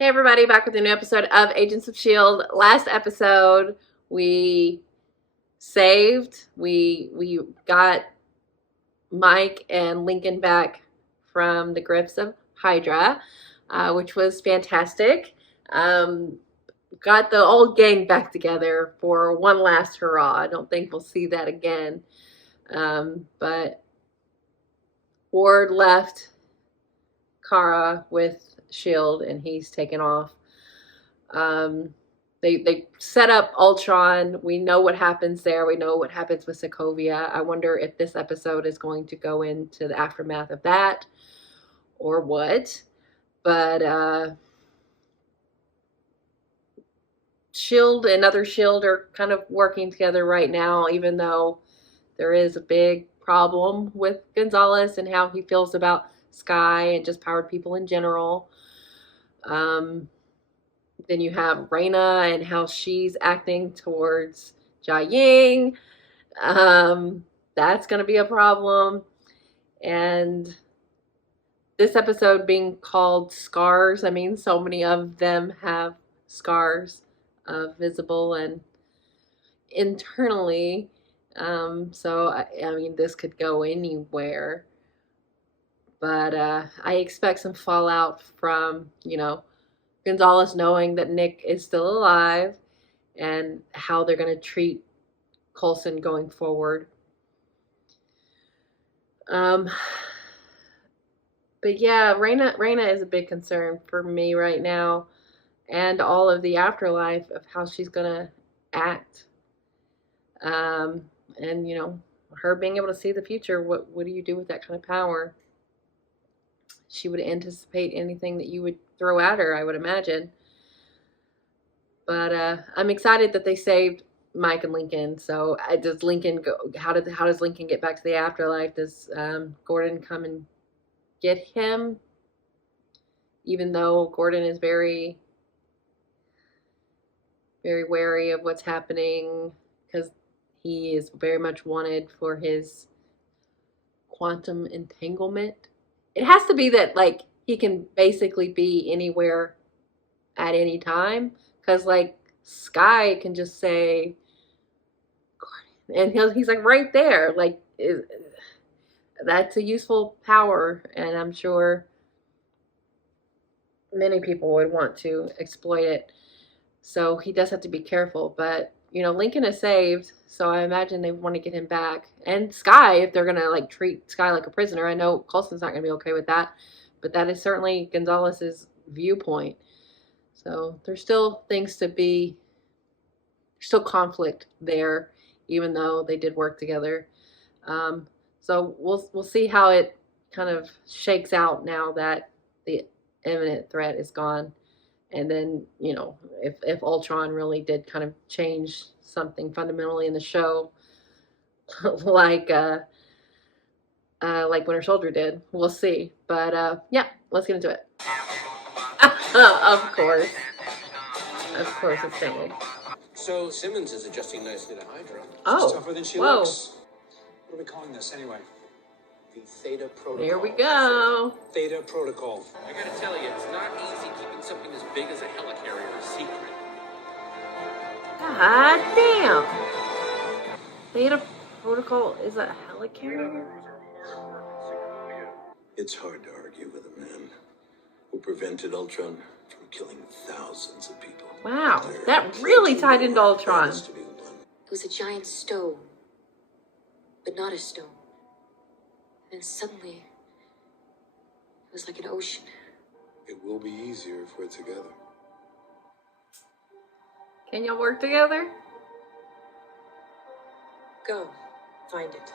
Hey everybody, back with a new episode of Agents of S.H.I.E.L.D. Last episode, we we got Mike and Lincoln back from the grips of Hydra, which was fantastic. Um, got the old gang back together for one last hurrah. I don't think we'll see that again. But Ward left Kara with S.H.I.E.L.D. and he's taken off. They set up Ultron. We know what happens there. We know what happens with Sokovia. I wonder if this episode is going to go into the aftermath of that or what. But S.H.I.E.L.D. and other S.H.I.E.L.D. are kind of working together right now, even though there is a big problem with Gonzalez and how he feels about Skye and just powered people in general. Then you have Raina and how she's acting towards Jiaying. That's going to be a problem. And this episode being called Scars, I mean, so many of them have scars, visible and internally. So, I mean, this could go anywhere. But I expect some fallout from, Gonzalez knowing that Nick is still alive and how they're going to treat Coulson going forward. But yeah, Raina is a big concern for me right now, and all of the afterlife of how she's gonna act. And her being able to see the future. What do you do with that kind of power? She would anticipate anything that you would throw at her, I would imagine. But I'm excited that they saved Mike and Lincoln. So does Lincoln go? How does Lincoln get back to the afterlife? Does Gordon come and get him? Even though Gordon is very, very wary of what's happening because he is very much wanted for his quantum entanglement. It has to be that like he can basically be anywhere at any time because like Skye can just say Gordon and he's like right there. Like that's a useful power, and I'm sure many people would want to exploit it. So he does have to be careful. But Lincoln is saved, so I imagine they want to get him back. And Skye, if they're gonna like treat Skye like a prisoner, I know Coulson's not gonna be okay with that, but that is certainly Gonzalez's viewpoint. So there's still things to be. There's still conflict there, even though they did work together. So we'll see how it kind of shakes out now that the imminent threat is gone. And then, if Ultron really did kind of change something fundamentally in the show, like Winter Soldier did, we'll see. But yeah, let's get into it. Of course, it's singing. So Simmons is adjusting nicely to Hydra. She's tougher than she whoa. looks. What are we calling this anyway? The Theta Protocol. There we go. Theta Protocol. I gotta tell you, it's not easy keeping something as big as a helicarrier a secret. God damn. Theta Protocol is a helicarrier? It's hard to argue with a man who prevented Ultron from killing thousands of people. Wow, that really tied into Ultron. It was a giant stone, but not a stone. And suddenly, it was like an ocean. It will be easier if we're together. Can y'all work together? Go, find it.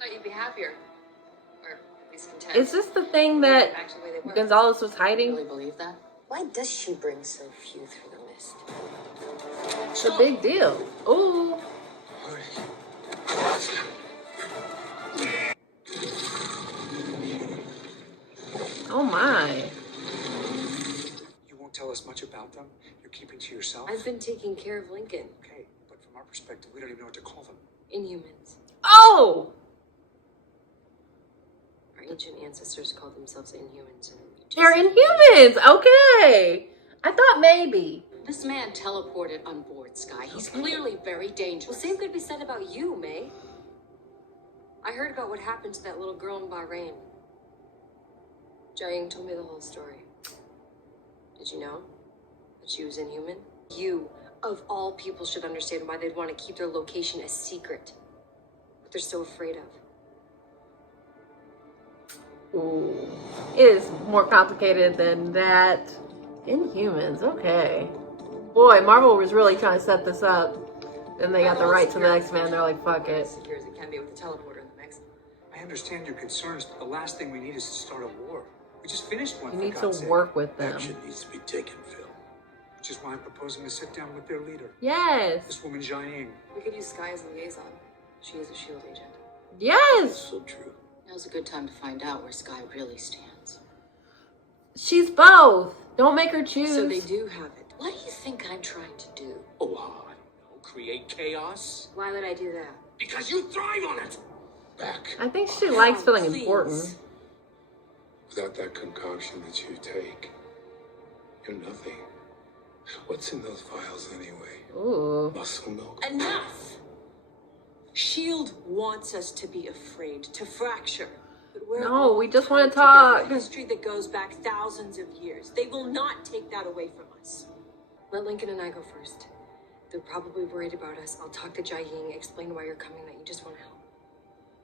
Thought you'd be happier. Or at least content. Is this the thing that Back to the way they were. Gonzalez was hiding? Really believe that? Why does she bring so few through the mist? It's a big deal. Ooh. Oh my. You won't tell us much about them? You're keeping to yourself? I've been taking care of Lincoln. Okay, but from our perspective, we don't even know what to call them. Inhumans. Oh! Our ancient ancestors called themselves Inhumans, and we just... They're Inhumans. Okay. I thought maybe. This man teleported on board, Sky. He's clearly very dangerous. Well, same could be said about you, May. I heard about what happened to that little girl in Bahrain. Jiaying told me the whole story. Did you know that she was Inhuman? You, of all people, should understand why they'd want to keep their location a secret. What they're so afraid of. Ooh. It is more complicated than that. Inhumans, okay. Boy, Marvel was really trying to set this up. Then they got the rights to the X-Men. They're like, fuck it. Secure as it can be with the teleporter in the mix. I understand your concerns, but the last thing we need is to start a war. We just finished one. You for need to God's sake. work with them. Action needs to be taken, Phil. Which is why I'm proposing to sit down with their leader, Yes. this woman Jiaying. We could use Sky as a liaison. She is a SHIELD agent. Yes. So true. Now's a good time to find out where Sky really stands. She's both. Don't make her choose. So they do have it. What do you think I'm trying to do? Oh, I don't know. Create chaos? Why would I do that? Because you thrive on it! Back. I think she likes feeling Please. important. Without that concoction that you take, you're nothing. What's in those vials anyway? Ooh. Muscle milk? Enough! SHIELD wants us to be afraid, to fracture. But we're No, all we just wanna tied together. talk. A history that goes back thousands of years. They will not take that away from us. Let Lincoln and I go first. They're probably worried about us. I'll talk to Jiaying, explain why you're coming, that you just want to help.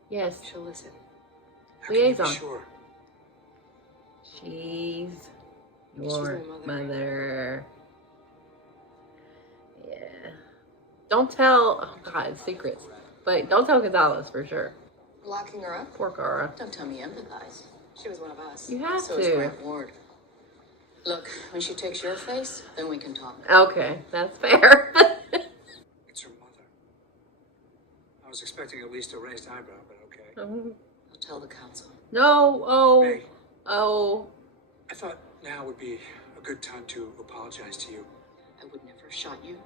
Yes. She'll listen. How can you be Liaison. sure? She's She's your my mother. mother. Yeah. Don't tell. Oh God, secrets. But don't tell Gonzalez for sure. Locking her up? Poor Cara. Don't tell me empathize. She was one of us. You have So is to. Grant Ward. Look, when she takes your face, then we can talk. Okay, that's fair. It's her mother. I was expecting at least a raised eyebrow, but okay. I'll tell the council. No. Oh. May, Oh. I thought now would be a good time to apologize to you. I would never have shot you,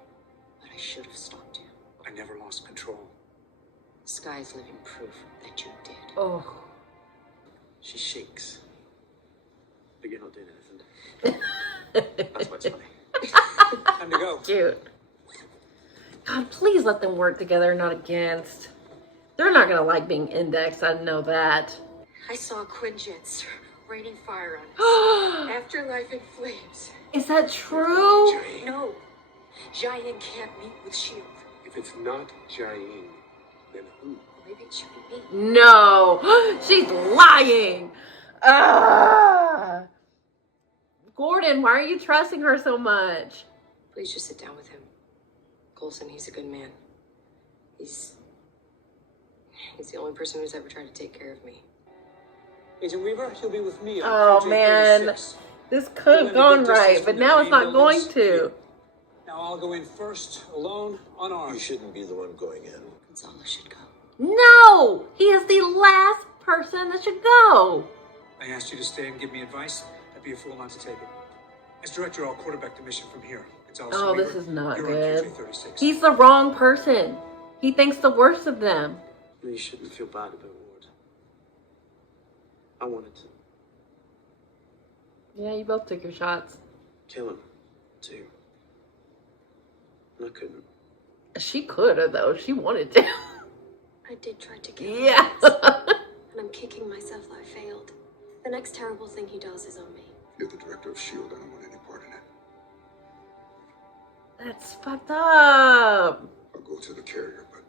but I should have stopped you. I never lost control. Sky's living proof that you did. Oh. She shakes. But you're not doing anything. That's why it's funny. Time to go. Cute. God, please let them work together, not against. They're not gonna like being indexed. I know that. I saw Quinjets raining fire on us. Afterlife in flames. Is that true? No. Jiaying can't meet with SHIELD. If it's not Jiaying, then who? Maybe it should be me. No. She's lying. Ah. Gordon, why are you trusting her so much? Please just sit down with him. Coulson, he's a good man. He's the only person who's ever tried to take care of me. Agent Weaver, he'll be with me on Oh, PJ man. 36. This could have gone right, but now it's not going to. Now I'll go in first, alone, You unarmed. shouldn't be the one going in. Gonzalez should go. No! He is the last person that should go. I asked you to stay and give me advice. I'd be a fool not to take it. As director, I'll quarterback the mission from here. Gonzalez Oh, Weaver, this is not you're good. on PJ 36. He's the wrong person. He thinks the worst of them. You shouldn't feel bad about Ward. I wanted to Yeah, you both took your shots. kill him, too. And I couldn't. She could have, though. She wanted to. I did try to kill him. Yeah. And I'm kicking myself I failed. The next terrible thing he does is on me. You're the director of SHIELD. I don't want any part in it. That's fucked up. I'll go to the carrier, but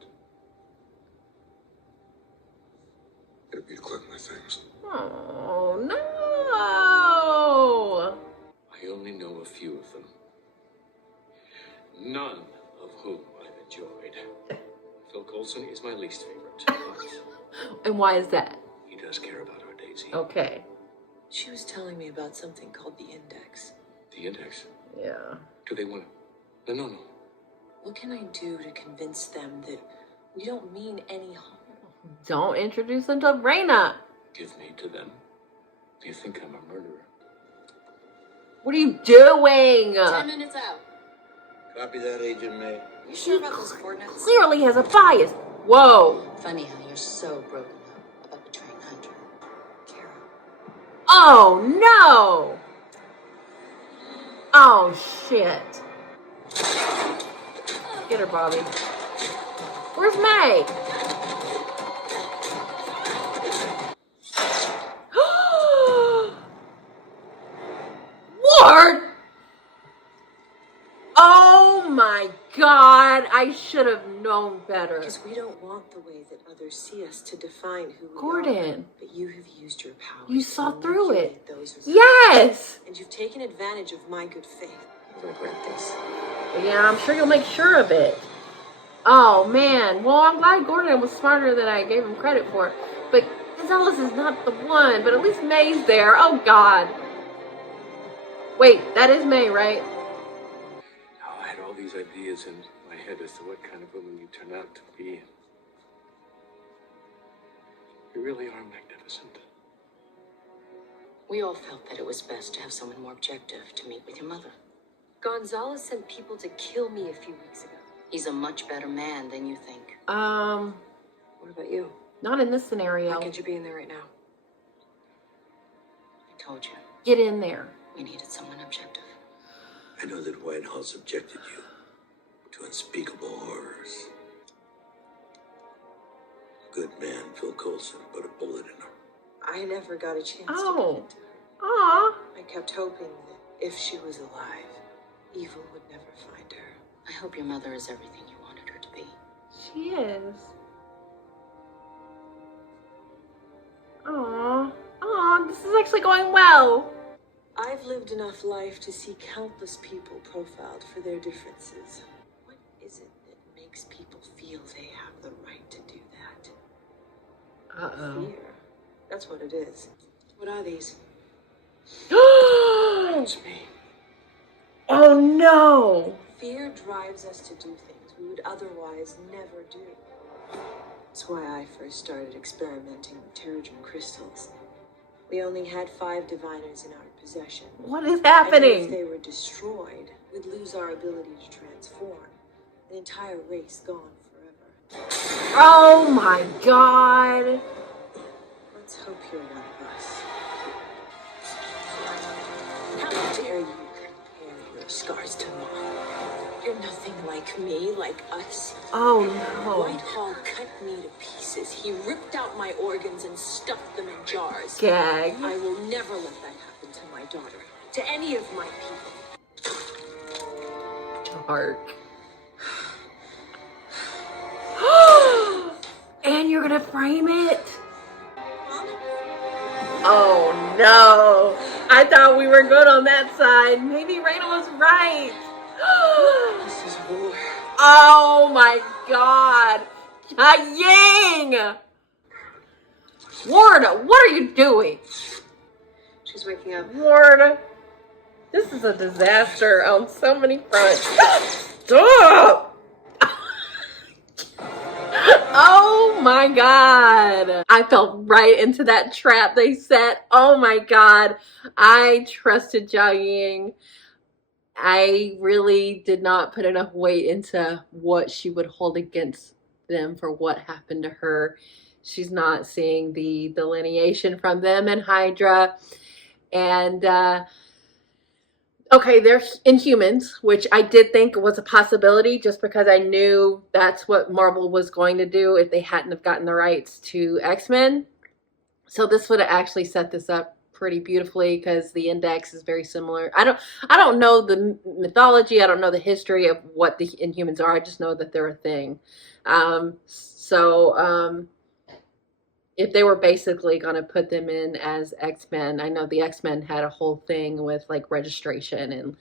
it'll be to collect my things. Oh, no. I only know a few of them. None of whom I've enjoyed. Phil Coulson is my least favorite, but And why is that? he does care about our Daisy. Okay. She was telling me about something called the Index. The Index. Yeah. Do they want to? No. What can I do to convince them that we don't mean any harm? Don't introduce them to Reyna. Give me to them. Do you think I'm a murderer? What are you doing? 10 minutes out. Copy that, Agent May. You sure about those coordinates? Clearly has a bias. Whoa. Funny how you're so broken up about betraying Hunter. Oh no! Oh shit. Get her, Bobby. Where's May? Ward! Oh my god, I should have known better. Because we don't want the way that others see us to define who we are. Gordon, But you have used your power. you saw to through manipulate it. those around. Yes! And you've taken advantage of my good faith. You'll regret this. Yeah, I'm sure you'll make sure of it. Oh man, well I'm glad Gordon was smarter than I gave him credit for. But Gonzalez is not the one, but at least May's there. Oh god. Wait, that is May, right? Now, I had all these ideas in my head as to what kind of woman you turn out to be. You really are magnificent. We all felt that it was best to have someone more objective to meet with your mother. Gonzalez sent people to kill me a few weeks ago. He's a much better man than you think. What about you? Not in this Why scenario. can't you be in there right now? I told you, Get in there. we needed someone objective. I know that Whitehall subjected you to unspeakable horrors. Good man, Phil Coulson, put a bullet in him. I never got a chance Oh. to get into her. Aw. I kept hoping that if she was alive, evil would never find her. I hope your mother is everything you wanted her to be. She is. Aw. Aw, this is actually going well. I've lived enough life to see countless people profiled for their differences. What is it that makes people feel they have the right to do that? Uh-oh. Fear. That's what it is. What are these? It's me. Oh no. Fear drives us to do things we would otherwise never do. That's why I first started experimenting with Terrigen crystals. We only had 5 diviners in our possession. What is And if happening? they were destroyed, we'd lose our ability to transform. An entire race gone forever. Oh my god. Let's hope you're one of us. How dare you compare your scars to mine? You're nothing like me, like us. Oh no. Whitehall cut me to pieces. He ripped out my organs and stuffed them in jars. Gag. I will never let that happen to my daughter, to any of my people. Dark. And you're gonna frame it? Oh no. I thought we were good on that side. Maybe Raina was right. This is war. Oh my god. Ying! Ward, what are you doing? She's waking up. Ward, this is a disaster on so many fronts. Stop! Oh my god. I fell right into that trap they set. Oh my god. I trusted Jia Ying. I really did not put enough weight into what she would hold against them for what happened to her. She's not seeing the delineation from them and Hydra. And okay, they're Inhumans, which I did think was a possibility just because I knew that's what Marvel was going to do if they hadn't have gotten the rights to X-Men. So this would have actually set this up pretty beautifully because the Index is very similar. I don't know the mythology. I don't know the history of what the Inhumans are. I just know that they're a thing. If they were basically going to put them in as X-Men, I know the X-Men had a whole thing with like registration, and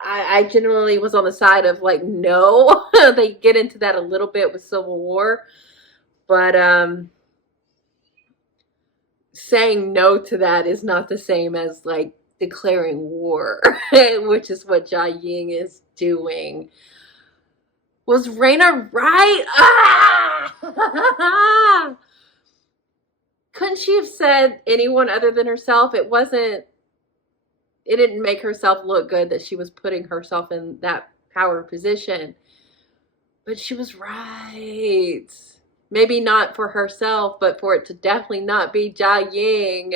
I generally was on the side of like, no. They get into that a little bit with Civil War, but saying no to that is not the same as like declaring war, which is what Jia Ying is doing. Was Raina right? Ah! Couldn't she have said anyone other than herself? It didn't make herself look good that she was putting herself in that power position. But she was right. Maybe not for herself, but for it to definitely not be Jia Ying.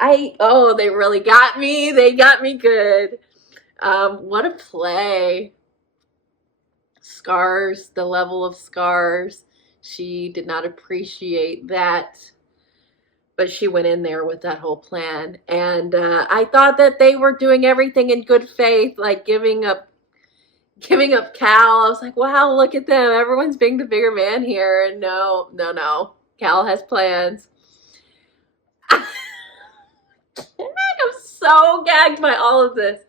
They really got me. They got me good. What a play. Scars, the level of scars. She did not appreciate that, but she went in there with that whole plan. And I thought that they were doing everything in good faith, like giving up Cal. I was like, wow, look at them. Everyone's being the bigger man here. And no. Cal has plans. I'm so gagged by all of this.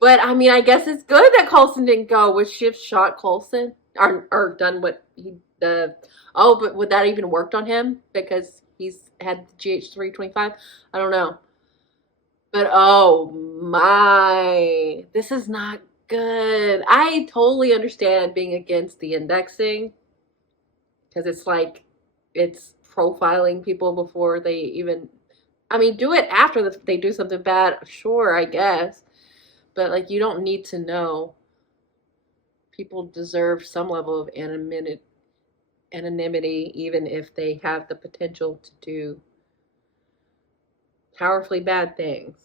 But I mean, I guess it's good that Coulson didn't go. Would she have shot Coulson or done what he oh, but would that even worked on him because he's had the GH325? I don't know. But oh my, this is not good. I totally understand being against the indexing because it's like it's profiling people before they even. I mean, do it after they do something bad. Sure, I guess. But, like, you don't need to know. People deserve some level of anonymity, even if they have the potential to do powerfully bad things.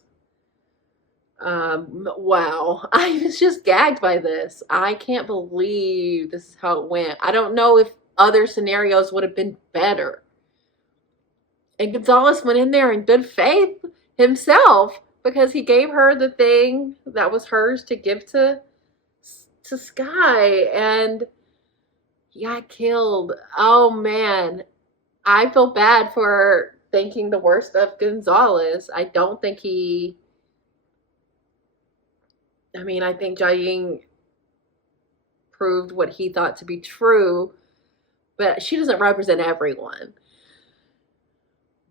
Wow. I was just gagged by this. I can't believe this is how it went. I don't know if other scenarios would have been better. And Gonzalez went in there in good faith himself, because he gave her the thing that was hers to give to Sky, and he got killed. Oh man, I feel bad for thinking the worst of Gonzalez. I don't think he. I mean, I think Jiaying proved what he thought to be true, but she doesn't represent everyone.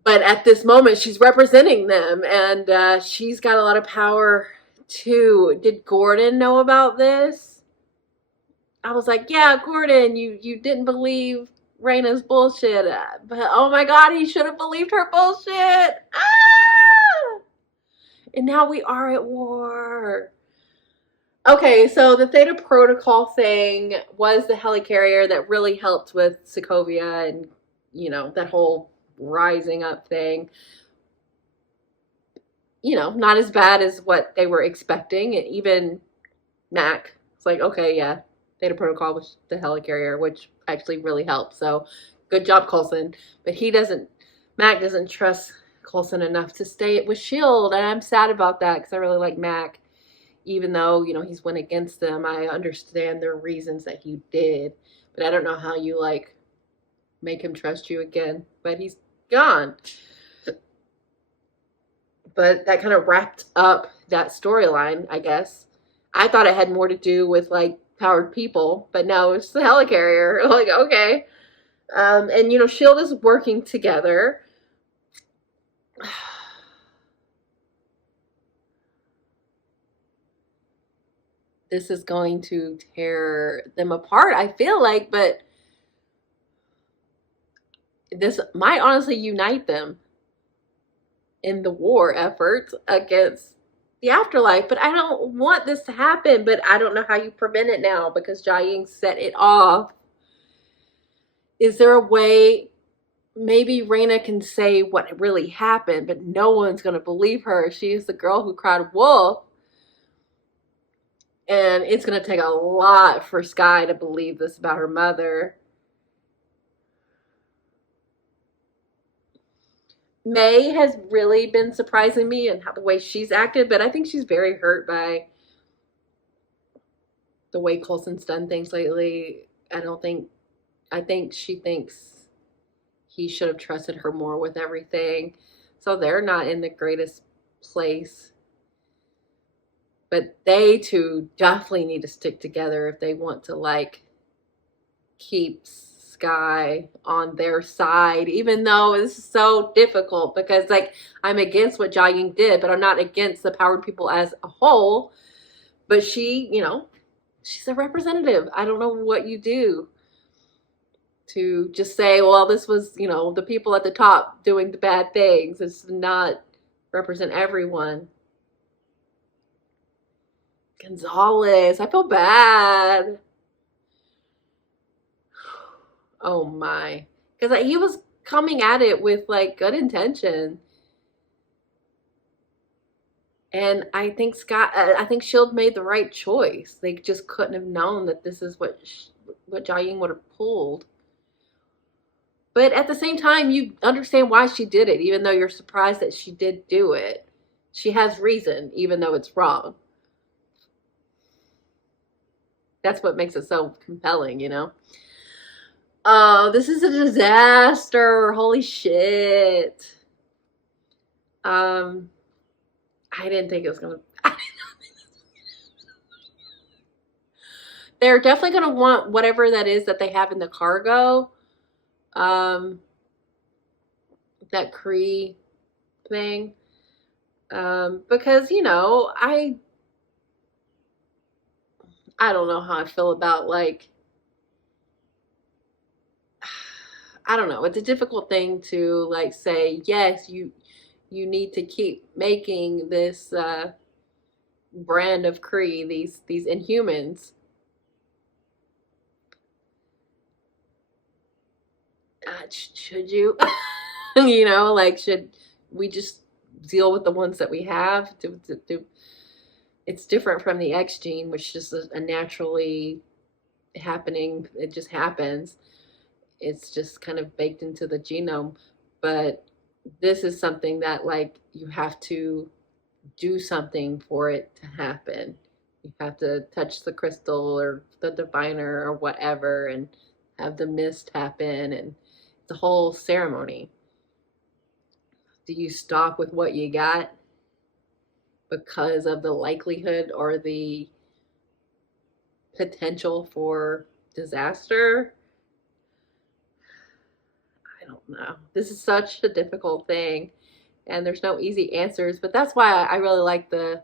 But at this moment, she's representing them, and she's got a lot of power, too. Did Gordon know about this? I was like, yeah, Gordon, you didn't believe Raina's bullshit. But, oh my God, he should have believed her bullshit. Ah! And now we are at war. Okay, so the Theta Protocol thing was the helicarrier that really helped with Sokovia and, that whole rising up thing. Not as bad as what they were expecting. And even Mac, it's like, okay, yeah, Theta Protocol was the helicarrier, which actually really helped. So good job, Coulson. But Mac doesn't trust Coulson enough to stay with S.H.I.E.L.D. And I'm sad about that because I really like Mac. Even though, he's went against them, I understand their reasons that he did. But I don't know how you, make him trust you again. But he's gone. But that kind of wrapped up that storyline, I guess. I thought it had more to do with, powered people. But no, it's the helicarrier. Okay. And, S.H.I.E.L.D. is working together. This is going to tear them apart, I feel like, but this might honestly unite them in the war effort against the afterlife. But I don't want this to happen, but I don't know how you prevent it now because Jiaying set it off. Is there a way maybe Raina can say what really happened, but no one's going to believe her? She is the girl who cried wolf. And it's going to take a lot for Sky to believe this about her mother. May has really been surprising me in the way she's acted, but I think she's very hurt by the way Coulson's done things lately. I think she thinks he should have trusted her more with everything. So they're not in the greatest place. But they two definitely need to stick together if they want to keep Sky on their side, even though it's so difficult because I'm against what Jiaying did, but I'm not against the powered people as a whole. But she, she's a representative. I don't know what you do to just say, well, this was, the people at the top doing the bad things. It's not represent everyone. Gonzalez, I feel bad. Oh my. Because he was coming at it with like good intention. And I think Shield made the right choice. They just couldn't have known that this is what Jiaying would have pulled. But at the same time, you understand why she did it, even though you're surprised that she did do it. She has reason, even though it's wrong. That's what makes it so compelling, you know? Oh, this is a disaster. Holy shit. I didn't think it was gonna. They're definitely gonna want whatever that is that they have in the cargo. That Kree thing. Because, you know, I don't know how I feel about, like, I don't know. It's a difficult thing to, like, say, yes, you need to keep making this brand of Kree, these Inhumans. Should you? You know, like, should we just deal with the ones that we have? It's different from the X gene, which is a naturally happening. It just happens. It's just kind of baked into the genome. But this is something that, like, you have to do something for it to happen. You have to touch the crystal or the diviner or whatever and have the mist happen, and the whole ceremony. Do you stop with what you got because of the likelihood or the potential for disaster? I don't know. This is such a difficult thing, and there's no easy answers, but that's why I really like that's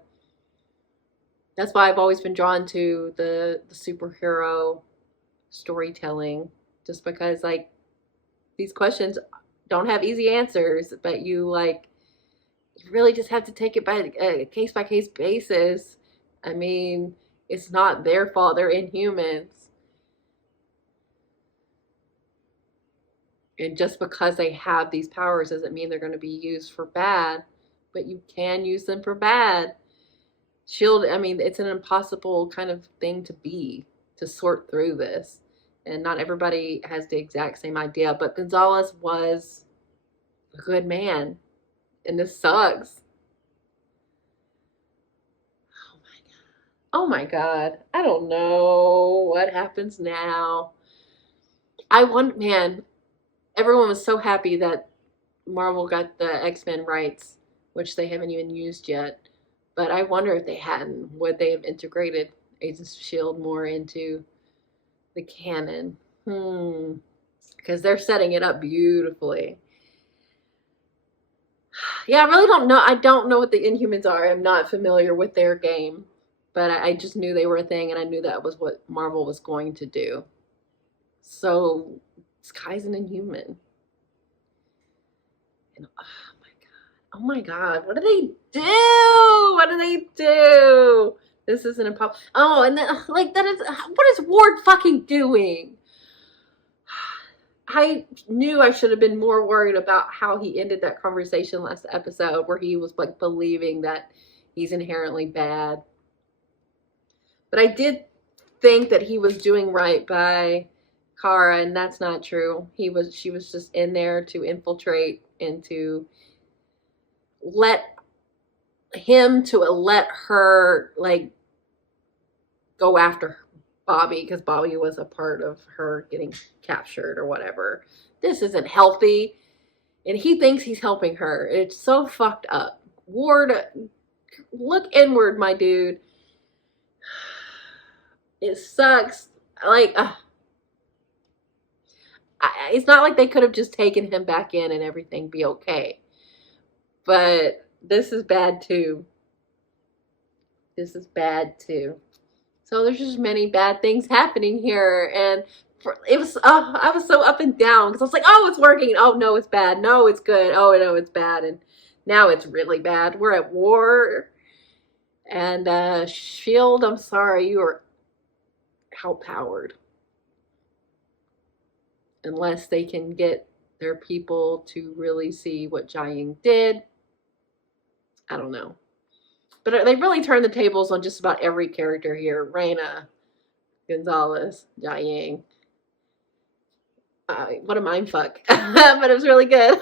why I've always been drawn to the superhero storytelling, just because, like, these questions don't have easy answers, but you really just have to take it by a case-by-case basis. I mean, it's not their fault. They're Inhumans. And just because they have these powers doesn't mean they're going to be used for bad, but you can use them for bad. Shield, I mean, it's an impossible kind of thing to sort through this. And not everybody has the exact same idea, but Gonzalez was a good man. And this sucks. Oh my God. I don't know what happens now. Man, everyone was so happy that Marvel got the X-Men rights, which they haven't even used yet. But I wonder if they hadn't, would they have integrated Agents of S.H.I.E.L.D. more into the canon? Because they're setting it up beautifully. Yeah, I really don't know. I don't know what the Inhumans are. I'm not familiar with their game. But I just knew they were a thing, and I knew that was what Marvel was going to do. So, Sky's an Inhuman. And, oh my God, what do they do? What do they do? This isn't a pop. Oh, and then, like, what is Ward fucking doing? I knew I should have been more worried about how he ended that conversation last episode, where he was, like, believing that he's inherently bad. But I did think that he was doing right by Kara, and that's not true. She was just in there to infiltrate and to let her, like, go after Bobby, because Bobby was a part of her getting captured or whatever. This isn't healthy, and he thinks he's helping her. It's so fucked up. Ward, look inward, my dude. It sucks. Like, it's not like they could have just taken him back in and everything be okay. But this is bad too. This is bad too. So there's just many bad things happening here, and I was so up and down, because I was like, oh, it's working. Oh no, it's bad. No, it's good. Oh no, it's bad. And now it's really bad. We're at war, and S.H.I.E.L.D., I'm sorry, you are outpowered. Unless they can get their people to really see what Jiaying did. I don't know. But they really turned the tables on just about every character here. Reina, Gonzalez, Jiaying. What a mindfuck. But it was really good.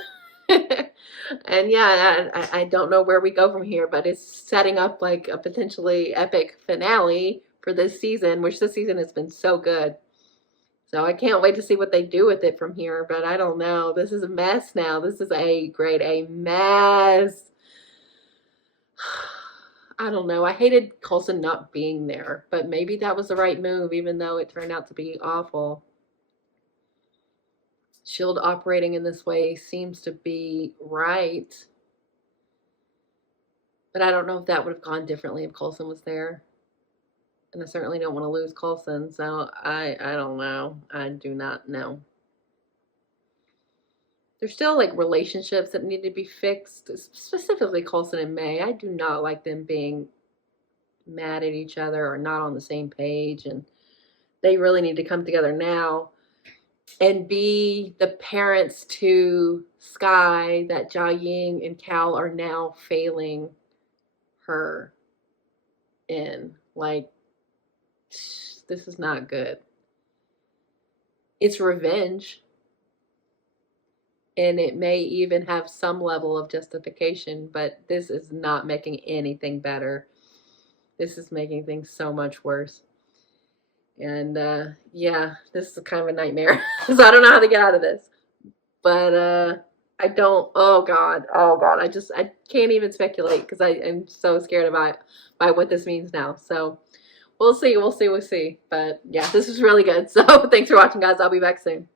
And yeah, I don't know where we go from here, but it's setting up like a potentially epic finale for this season, which this season has been so good. So I can't wait to see what they do with it from here, but I don't know. This is a mess now. This is a grade A mess. I don't know. I hated Coulson not being there, but maybe that was the right move, even though it turned out to be awful. SHIELD operating in this way seems to be right. But I don't know if that would have gone differently if Coulson was there. And I certainly don't want to lose Coulson, so I don't know. I do not know. There's still like relationships that need to be fixed, specifically Coulson and May. I do not like them being mad at each other or not on the same page, and they really need to come together now and be the parents to Sky that Jiaying and Cal are now failing her in. Like, this is not good. It's revenge. And it may even have some level of justification, but this is not making anything better. This is making things so much worse. And yeah, this is kind of a nightmare. So I don't know how to get out of this. But I don't, oh God, I can't even speculate because I'm so scared by what this means now. So we'll see. But yeah, this is really good. So thanks for watching, guys. I'll be back soon.